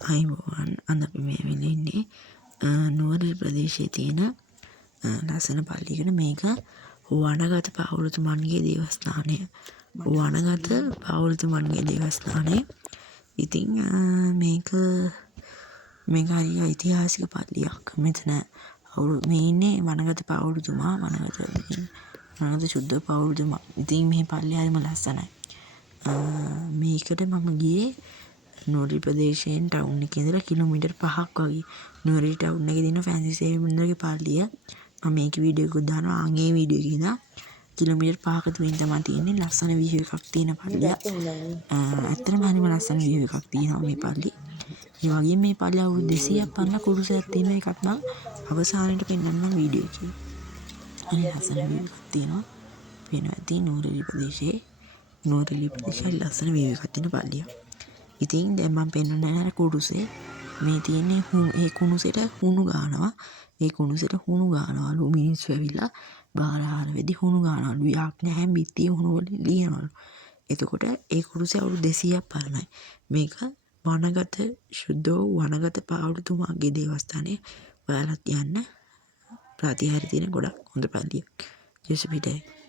අයිබෝවන් අද අපි මේ වෙලේ ඉන්නේ නුවරඑළිය ප්‍රදේශයේ තියෙන ලස්සන පල්ලියකට. මේක වනගත පාවොළුතුමන්ගේ දේවස්ථානය. වනගත පාවොළුතුමන්ගේ දේවස්ථානය. ඉතින් මේක හරි ඓතිහාසික පල්ලියක්. මෙතන මේ ඉන්නේ වනගත පාවොළුතුමා, වනගත සුද්ධ පාවොළුතුමා. ඉතින් මේ පල්ලිය හරිම ලස්සනයි. මේකට මම ගියේ නුවරඑළිය ප්‍රදේශයෙන් ටවුන් එකේ ඉඳලා කිලෝමීටර් 5ක් වගේ. නුවරඑළිය ටවුන් එකේ තියෙන ෆැන්සි සේවමන්දගේ පල්ලිය. මම මේකේ වීඩියෝ එකක් දානවා. ඒ වීඩියෝ එකේ ඉඳලා කිලෝමීටර් 5ක දුරින් තමයි තියෙන්නේ. ලස්සන view එකක් තියෙන පල්ලියක්. ඇත්තටම හරිම ලස්සන view එකක් තියෙනවා මේ පල්ලිය. ඒ වගේම මේ පල්ලිය අවුරුදු 200ක් පරණ කුරුසයක් තියෙන එකක් මම අවසානයේ පෙන්නන්නම් වීඩියෝ එකේ. හරි ලස්සන view එකක් තියෙනවා. පේනවා ඇති නුවරඑළිය ප්‍රදේශයේ. නුවරඑළිය ප්‍රදේශයේ ලස්සන view එකක් තියෙන පල්ලියක්. ඉතින් දැන් මම පෙන්වන්නේ අර කුරුසේ. මේ තියෙන්නේ ඒ කුණුසෙට හුණු ගානවා. ඒ කුණුසෙට හුණු ගානවලු මිනිස්සු ඇවිල්ලා බාරහාර වෙදි හුණු ගානවලු. යක් නැහැ බිත්තියේ හුණු වලින් ලියනවලු. එතකොට ඒ කුරුසේ අවුරුදු 200ක් පරණයි. මේක වනගත සුද්ධෝ වනගත පාවොළුතුමාගේ දේවස්ථානය. ඔයාලත් යන්න. ප්‍රතිහාරය තියෙන ගොඩක් හොඳ පල්ලියක්. ජේසුස් පිටයි.